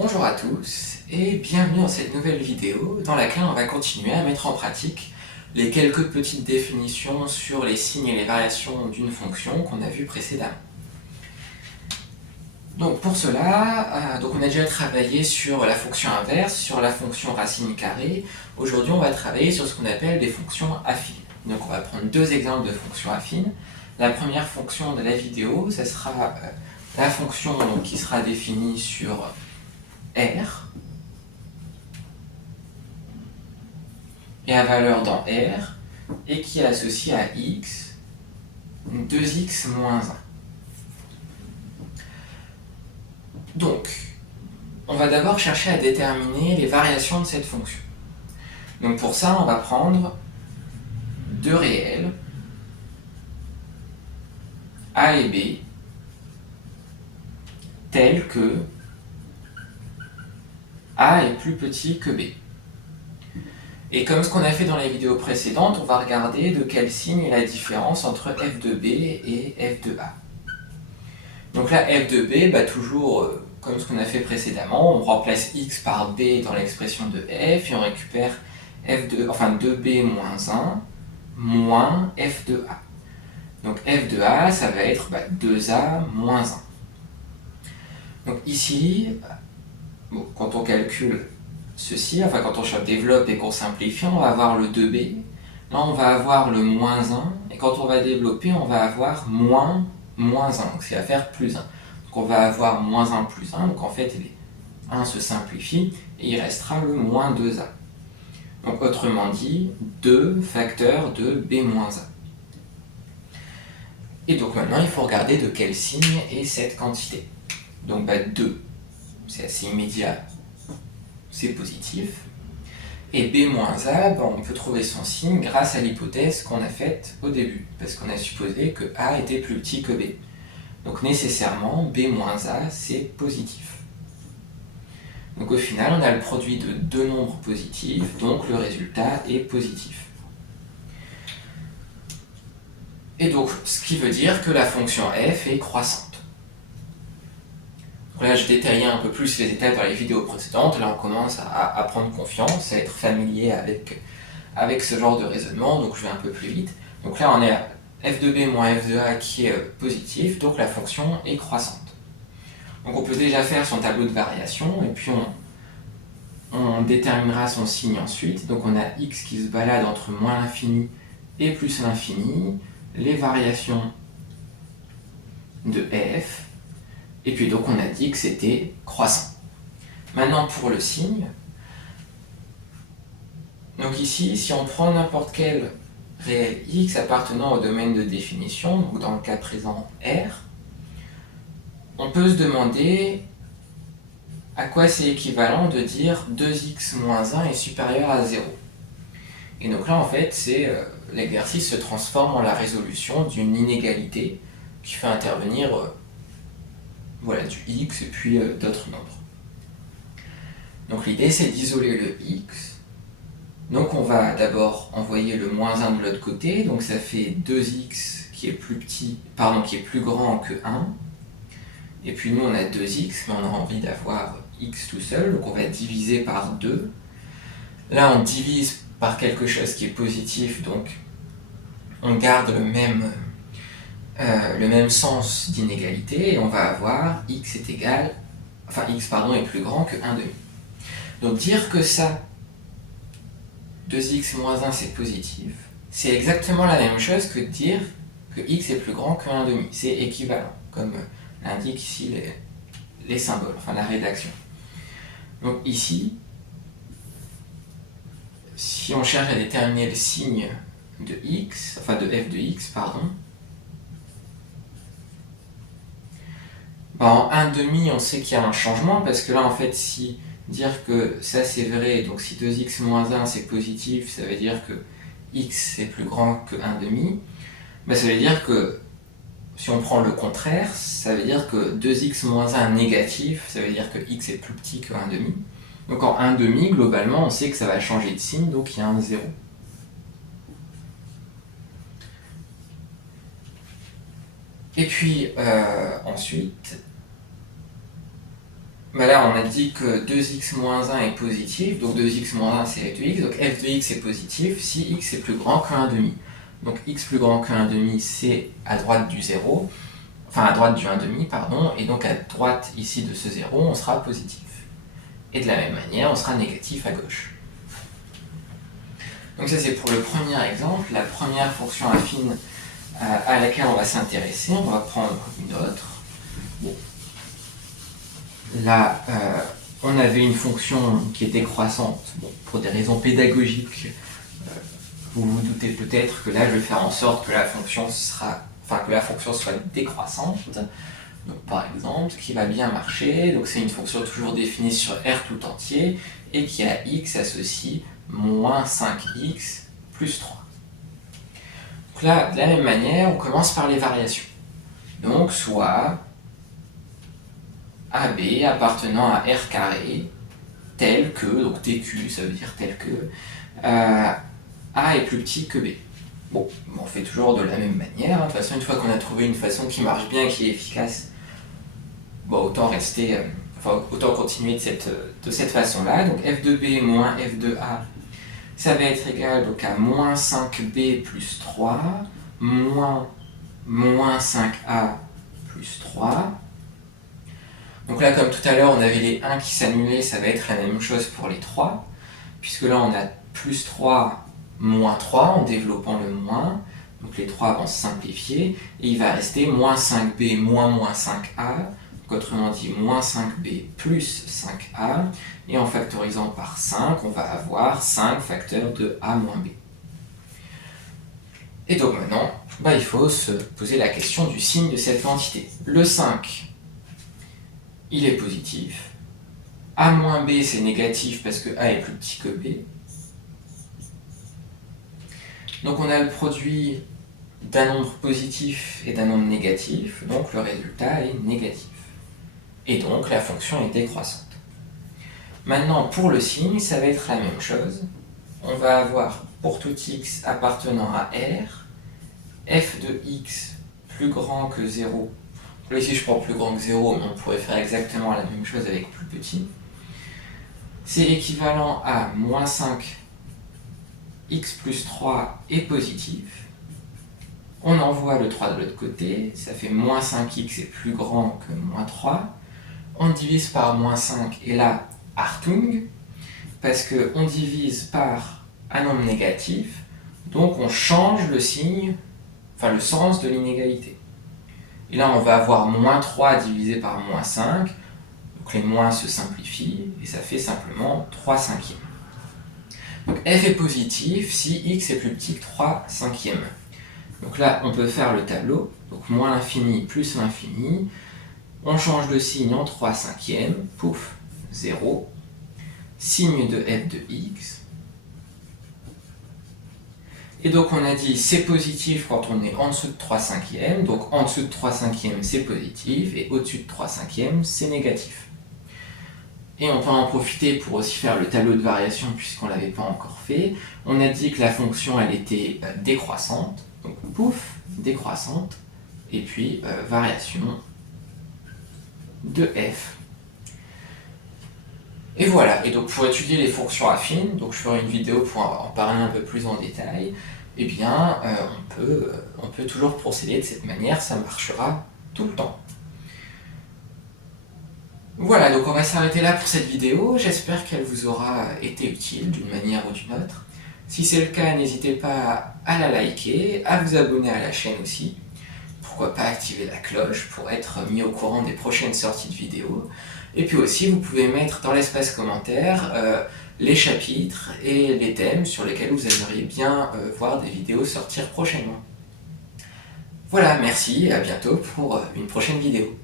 Bonjour à tous et bienvenue dans cette nouvelle vidéo dans laquelle on va continuer à mettre en pratique les quelques petites définitions sur les signes et les variations d'une fonction qu'on a vues précédemment. Donc pour cela, on a déjà travaillé sur la fonction inverse, sur la fonction racine carrée. Aujourd'hui on va travailler sur ce qu'on appelle des fonctions affines. Donc on va prendre deux exemples de fonctions affines. La première fonction de la vidéo, ce sera la fonction qui sera définie sur R et à valeur dans R et qui est associée à x 2x moins 1. Donc, on va d'abord chercher à déterminer les variations de cette fonction. Donc pour ça, on va prendre deux réels, a et b, tels que a est plus petit que b. Et comme ce qu'on a fait dans les vidéos précédentes, on va regarder de quel signe est la différence entre f de b et f de a. Donc là, f de b, toujours comme ce qu'on a fait précédemment, on remplace x par b dans l'expression de f et on récupère 2b moins 1 moins f de a. Donc f de a, ça va être 2a moins 1. Donc ici, quand on calcule ceci, quand on développe et qu'on simplifie, on va avoir le 2b. Là, on va avoir le moins 1. Et quand on va développer, on va avoir moins 1. Donc c'est à faire plus 1. Donc on va avoir moins 1 plus 1. Donc en fait, les 1 se simplifie et il restera le moins 2a. Donc autrement dit, 2 facteurs de b moins 1. Et donc maintenant, il faut regarder de quel signe est cette quantité. Donc 2, c'est assez immédiat, c'est positif. Et b moins a, on peut trouver son signe grâce à l'hypothèse qu'on a faite au début, parce qu'on a supposé que a était plus petit que b. Donc nécessairement, b moins a, c'est positif. Donc au final, on a le produit de deux nombres positifs, donc le résultat est positif. Et donc, ce qui veut dire que la fonction f est croissante. Donc là, je détaillais un peu plus les étapes dans les vidéos précédentes. Là, on commence à prendre confiance, à être familier avec ce genre de raisonnement, donc je vais un peu plus vite. Donc là, on est à f de b moins f de a qui est positif, donc la fonction est croissante. Donc on peut déjà faire son tableau de variation, et puis on déterminera son signe ensuite. Donc on a x qui se balade entre moins l'infini et plus l'infini, les variations de f, et puis donc on a dit que c'était croissant. Maintenant pour le signe, donc ici, si on prend n'importe quel réel x appartenant au domaine de définition, donc dans le cas présent R, on peut se demander à quoi c'est équivalent de dire 2x moins 1 est supérieur à 0. Et donc là, en fait, l'exercice se transforme en la résolution d'une inégalité qui fait intervenir du x et puis d'autres nombres. Donc l'idée, c'est d'isoler le x. Donc on va d'abord envoyer le moins 1 de l'autre côté, donc ça fait 2x qui est plus grand que 1. Et puis nous, on a 2x, mais on a envie d'avoir x tout seul, donc on va diviser par 2. Là, on divise par quelque chose qui est positif, donc on garde le même sens d'inégalité, et on va avoir x est plus grand que 1,5. Donc dire que ça, 2x moins 1 c'est positif, c'est exactement la même chose que de dire que x est plus grand que 1,5. C'est équivalent, comme l'indiquent ici les symboles, la rédaction. Donc ici, si on cherche à déterminer le signe de x, de f de x, en 1,5 on sait qu'il y a un changement, parce que là en fait, si dire que ça c'est vrai, donc si 2x moins 1 c'est positif, ça veut dire que x est plus grand que 1,5, ça veut dire que si on prend le contraire, ça veut dire que 2x moins 1 négatif, ça veut dire que x est plus petit que 1,5. Donc en 1,5, globalement, on sait que ça va changer de signe, donc il y a un 0. Et puis ensuite, bah là on a dit que 2x moins 1 est positif, donc 2x moins 1 c'est f de x, donc f de x est positif si x est plus grand que 1,5. Donc x plus grand que 1,5 c'est à droite du 0, enfin à droite du 1,5 pardon, et donc à droite ici de ce 0 on sera positif. Et de la même manière on sera négatif à gauche. Donc ça c'est pour le premier exemple, la première fonction affine à laquelle on va s'intéresser. On va prendre une autre. Bon. Là, on avait une fonction qui était croissante. Bon, pour des raisons pédagogiques, vous vous doutez peut-être que là je vais faire en sorte que la fonction soit décroissante. Donc par exemple, qui va bien marcher, donc c'est une fonction toujours définie sur R tout entier et qui a x associe moins 5x plus 3. Donc là, de la même manière, on commence par les variations. Donc soit AB appartenant à R carré, tel que, donc TQ ça veut dire tel que, A est plus petit que B. Bon, on fait toujours de la même manière. De toute façon, une fois qu'on a trouvé une façon qui marche bien, qui est efficace, bon, autant continuer de cette façon-là. Donc f de B moins f de A, ça va être égal donc à moins 5b plus 3, moins 5a plus 3. Donc là, comme tout à l'heure, on avait les 1 qui s'annulaient, ça va être la même chose pour les 3, puisque là, on a plus 3, moins 3 en développant le moins. Donc les 3 vont se simplifier, et il va rester moins 5b moins 5a, donc autrement dit moins 5b plus 5a, et en factorisant par 5, on va avoir 5 facteurs de a moins b. Et donc maintenant, il faut se poser la question du signe de cette quantité. Le 5, il est positif. A moins b, c'est négatif parce que a est plus petit que b. Donc on a le produit d'un nombre positif et d'un nombre négatif, donc le résultat est négatif. Et donc la fonction est décroissante. Maintenant, pour le signe, ça va être la même chose. On va avoir pour tout x appartenant à R, f de x plus grand que 0. Là, ici, je prends plus grand que 0, mais on pourrait faire exactement la même chose avec plus petit. C'est équivalent à moins 5 x plus 3 est positif. On envoie le 3 de l'autre côté, ça fait moins 5x est plus grand que moins 3. On divise par moins 5, et là, Achtung, parce qu'on divise par un nombre négatif, donc on change le signe, enfin le sens de l'inégalité. Et là, on va avoir moins 3 divisé par moins 5, donc les moins se simplifient, et ça fait simplement 3 cinquièmes. Donc f est positif si x est plus petit que 3 cinquièmes. Donc là, on peut faire le tableau, donc moins l'infini plus l'infini, on change le signe en 3 cinquièmes, pouf, 0, signe de f de x. Et donc on a dit c'est positif quand on est en dessous de 3 cinquièmes, donc en dessous de 3 cinquièmes c'est positif, et au-dessus de 3 cinquièmes c'est négatif. Et on peut en profiter pour aussi faire le tableau de variation puisqu'on ne l'avait pas encore fait. On a dit que la fonction elle était décroissante, donc pouf, décroissante, et puis variation de f. Et voilà, et donc pour étudier les fonctions affines, donc je ferai une vidéo pour en parler un peu plus en détail, eh bien on peut toujours procéder de cette manière, ça marchera tout le temps. Voilà, donc on va s'arrêter là pour cette vidéo, j'espère qu'elle vous aura été utile d'une manière ou d'une autre. Si c'est le cas, n'hésitez pas à la liker, à vous abonner à la chaîne aussi. Pourquoi pas activer la cloche pour être mis au courant des prochaines sorties de vidéos. Et puis aussi, vous pouvez mettre dans l'espace commentaire les chapitres et les thèmes sur lesquels vous aimeriez bien voir des vidéos sortir prochainement. Voilà, merci et à bientôt pour une prochaine vidéo.